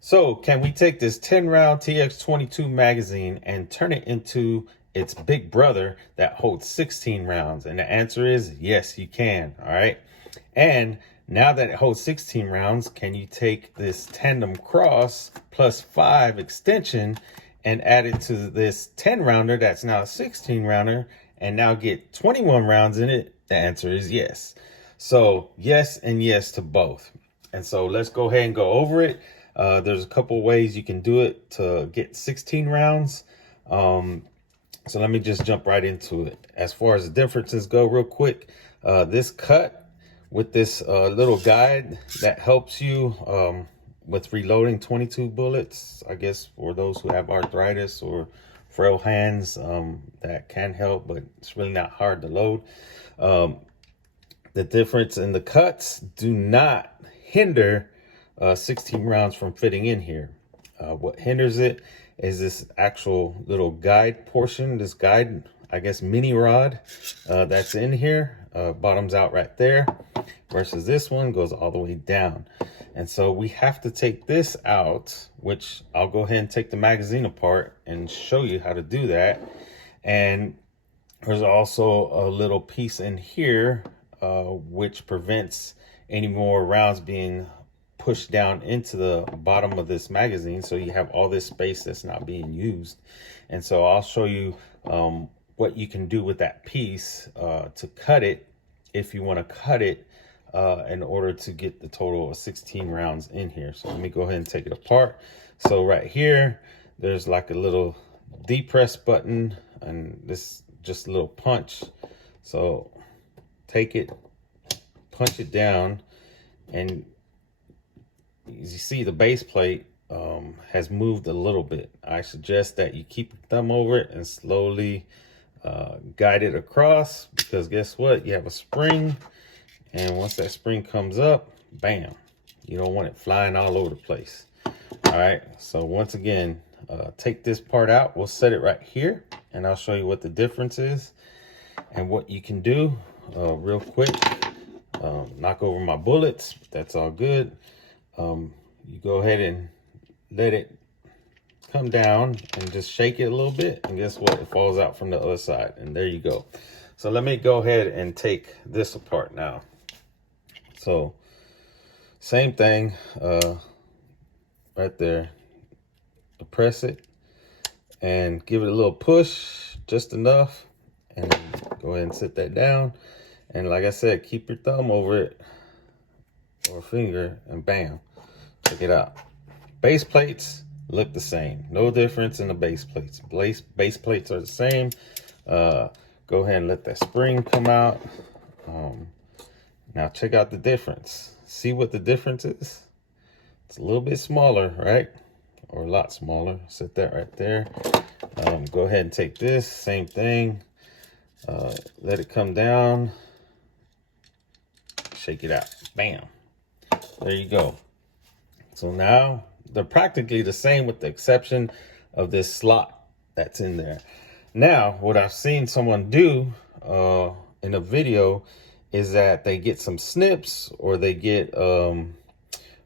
So can we take this 10 round TX22 magazine and turn it into its big brother that holds 16 rounds? And the answer is yes, you can. All right. And now that it holds 16 rounds, can you take this tandem cross plus 5 extension and add it to this 10 rounder that's now a 16 rounder and now get 21 rounds in it? The answer is yes. So yes and yes to both. And so let's go ahead and go over it. There's a couple ways you can do it to get 16 rounds. So let me just jump right into it. As far as the differences go real quick, this cut with this little guide that helps you with reloading 22 bullets, I guess for those who have arthritis or frail hands, that can help, but it's really not hard to load. The difference in the cuts do not hinder 16 rounds from fitting in here. What hinders it is this actual little guide portion, this guide, I guess, mini rod that's in here, bottoms out right there, versus this one goes all the way down. And so we have to take this out, which I'll go ahead and take the magazine apart and show you how to do that. And there's also a little piece in here which prevents any more rounds being pushed down into the bottom of this magazine, so you have all this space that's not being used. And so I'll show you what you can do with that piece to cut it, if you want to cut it in order to get the total of 16 rounds in here. So let me go ahead and take it apart. So right here there's like a little depress button, and this just a little punch. So take it, punch it down, and as you see, the base plate has moved a little bit. I suggest that you keep your thumb over it and slowly guide it across, because guess what? You have a spring, and once that spring comes up, bam, you don't want it flying all over the place. All right, so once again, take this part out. We'll set it right here, and I'll show you what the difference is and what you can do real quick. Knock over my bullets, but that's all good. You go ahead and let it come down and just shake it a little bit, and guess what? It falls out from the other side, and there you go. So let me go ahead and take this apart now. So same thing, right there. Press it and give it a little push, just enough, and go ahead and sit that down. And like I said, keep your thumb over it or finger, and bam, check it out. Base plates look the same, no difference in the base plates. Base plates are the same. Go ahead and let that spring come out. Now check out the difference. See what the difference is? It's a little bit smaller, right? Or a lot smaller. Set that right there. Go ahead and take this, same thing. Let it come down. Shake it out. Bam. There you go. So now they're practically the same, with the exception of this slot that's in there. Now, what I've seen someone do in a video is that they get some snips, or they get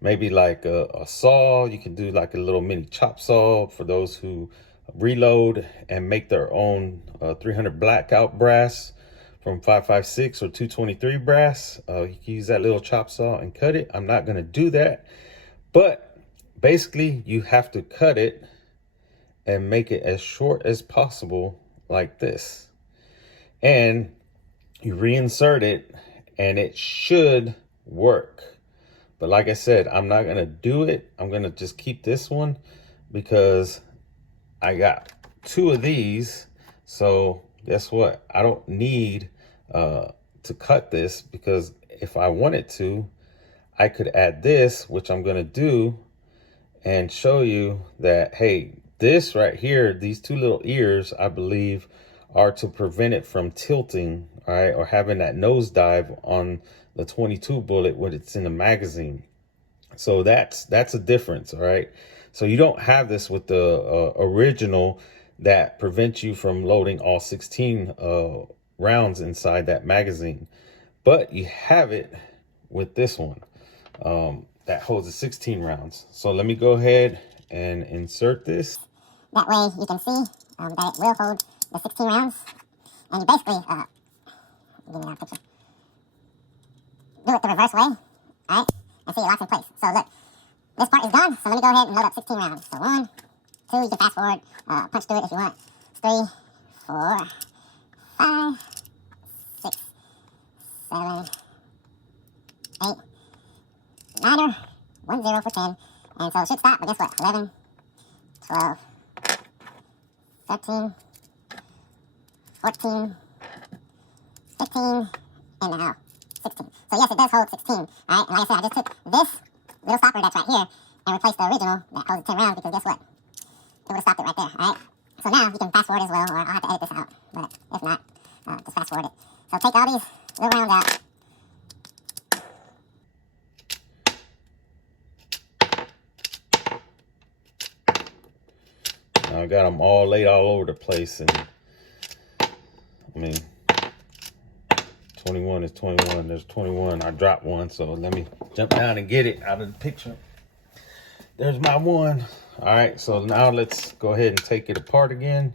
maybe like a saw. You can do like a little mini chop saw for those who reload and make their own 300 blackout brass from 5.56 or 223 brass. You can use that little chop saw and cut it. I'm not going to do that, but basically you have to cut it and make it as short as possible, like this, and you reinsert it, and it should work. But like I said, I'm not going to do it. I'm going to just keep this one because I got 2 of these. So guess what? I don't need to cut this, because if I wanted to, I could add this, which I'm going to do, and show you that, hey, this right here, these 2 little ears, I believe, are to prevent it from tilting, all right, or having that nosedive on the 22 bullet when it's in the magazine. So that's a difference, all right? So you don't have this with the original that prevents you from loading all 16 rounds inside that magazine, but you have it with this one. that holds the 16 rounds. So let me go ahead and insert this. That way you can see that it will hold the 16 rounds. And you basically, give me that picture. Do it the reverse way, alright? And see it locks in place. So look, this part is done. So let me go ahead and load up 16 rounds. So 1, 2, you can fast forward, punch through it if you want. 3, 4, 5, 6, 7, 8, 9, 1, 0 for 10. And so it should stop, but guess what? 11, 12, 13, 14, 15, and now 16. So yes, it does hold 16, alright? And like I said, I just took this little stopper that's right here and replaced the original that holds 10 rounds, because guess what? It would have stopped it right there, alright? So now you can fast forward as well, or I'll have to edit this out, but if not, just fast forward it. So take all these little rounds out. I got them all laid all over the place, and I mean, 21 is 21. There's 21. I dropped one, so let me jump down and get it out of the picture. There's my one. All right, so now let's go ahead and take it apart again.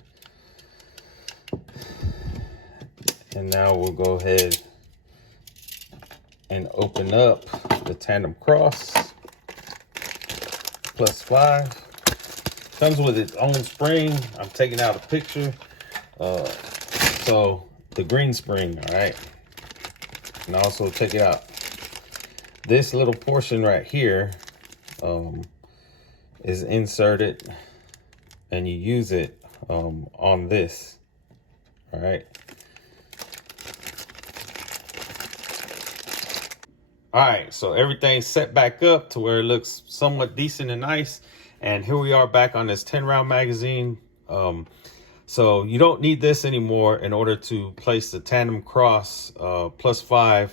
And now we'll go ahead and open up the tandem cross +5. Comes with its own spring. I'm taking out a picture. So the green spring, all right. And also check it out. This little portion right here is inserted, and you use it on this, all right. All right, so everything's set back up to where it looks somewhat decent and nice. And here we are back on this 10-round magazine. So you don't need this anymore in order to place the tandem cross +5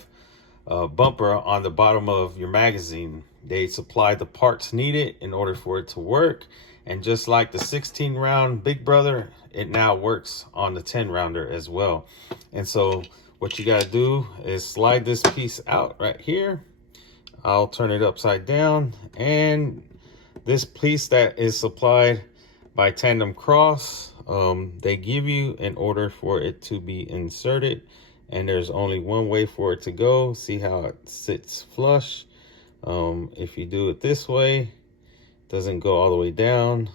bumper on the bottom of your magazine. They supply the parts needed in order for it to work. And just like the 16-round Big Brother, it now works on the 10-rounder as well. And so what you got to do is slide this piece out right here. I'll turn it upside down, and this piece that is supplied by Tandem Cross, they give you in order for it to be inserted, and there's only one way for it to go. See how it sits flush? If you do it this way, it doesn't go all the way down.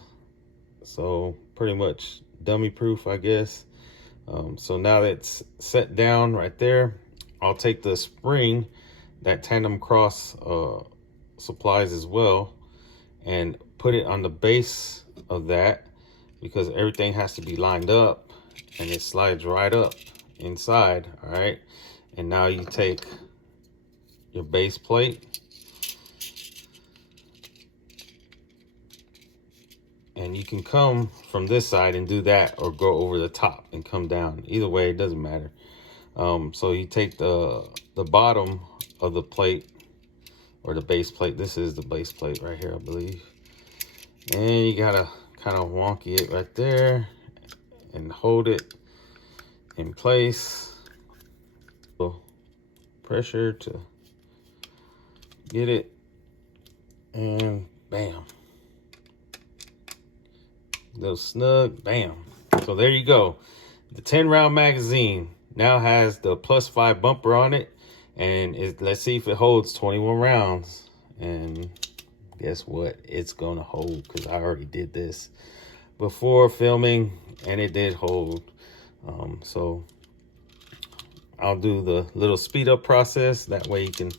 So pretty much dummy proof, I guess. So now that it's set down right there, I'll take the spring that Tandem Cross supplies as well, and put it on the base of that, because everything has to be lined up, and it slides right up inside. All right, and now you take your base plate and you can come from this side and do that, or go over the top and come down. Either way, it doesn't matter. So you take the bottom of the plate, or the base plate. This is the base plate right here, I believe. And you gotta kind of wonky it right there and hold it in place. Pressure to get it, and bam. Little snug, bam. So there you go. The 10-round magazine now has the +5 bumper on it, and let's see if it holds 21 rounds. And guess what? It's gonna hold, because I already did this before filming, and it did hold. So I'll do the little speed up process. That way you can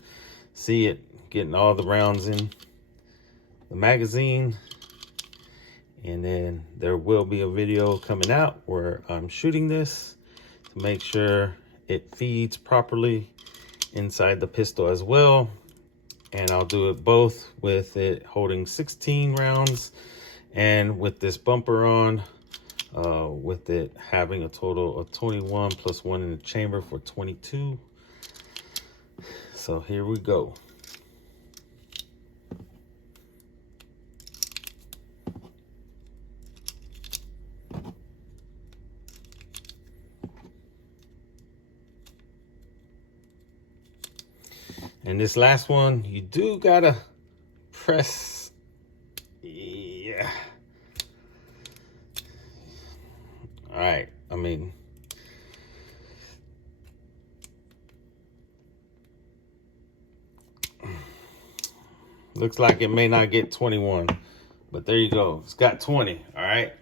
see it getting all the rounds in the magazine. And then there will be a video coming out where I'm shooting this to make sure it feeds properly inside the pistol as well. And I'll do it both with it holding 16 rounds and with this bumper on, with it having a total of 21 plus 1 in the chamber for 22. So here we go. And this last one, you do gotta press. Yeah. All right. I mean, looks like it may not get 21, but there you go. It's got 20. All right.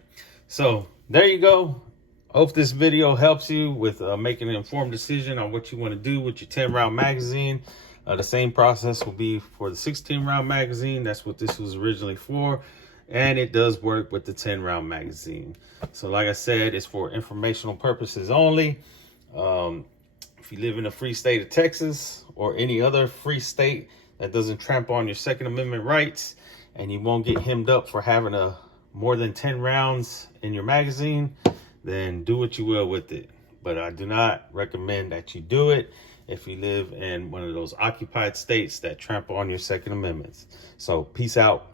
So there you go. Hope this video helps you with making an informed decision on what you want to do with your 10 round magazine. The same process will be for the 16 round magazine. That's what this was originally for. And it does work with the 10 round magazine. So like I said, it's for informational purposes only. If you live in a free state of Texas or any other free state that doesn't trample on your Second Amendment rights, and you won't get hemmed up for having more than 10 rounds in your magazine, then do what you will with it. But I do not recommend that you do it if you live in one of those occupied states that trample on your Second Amendments. So peace out.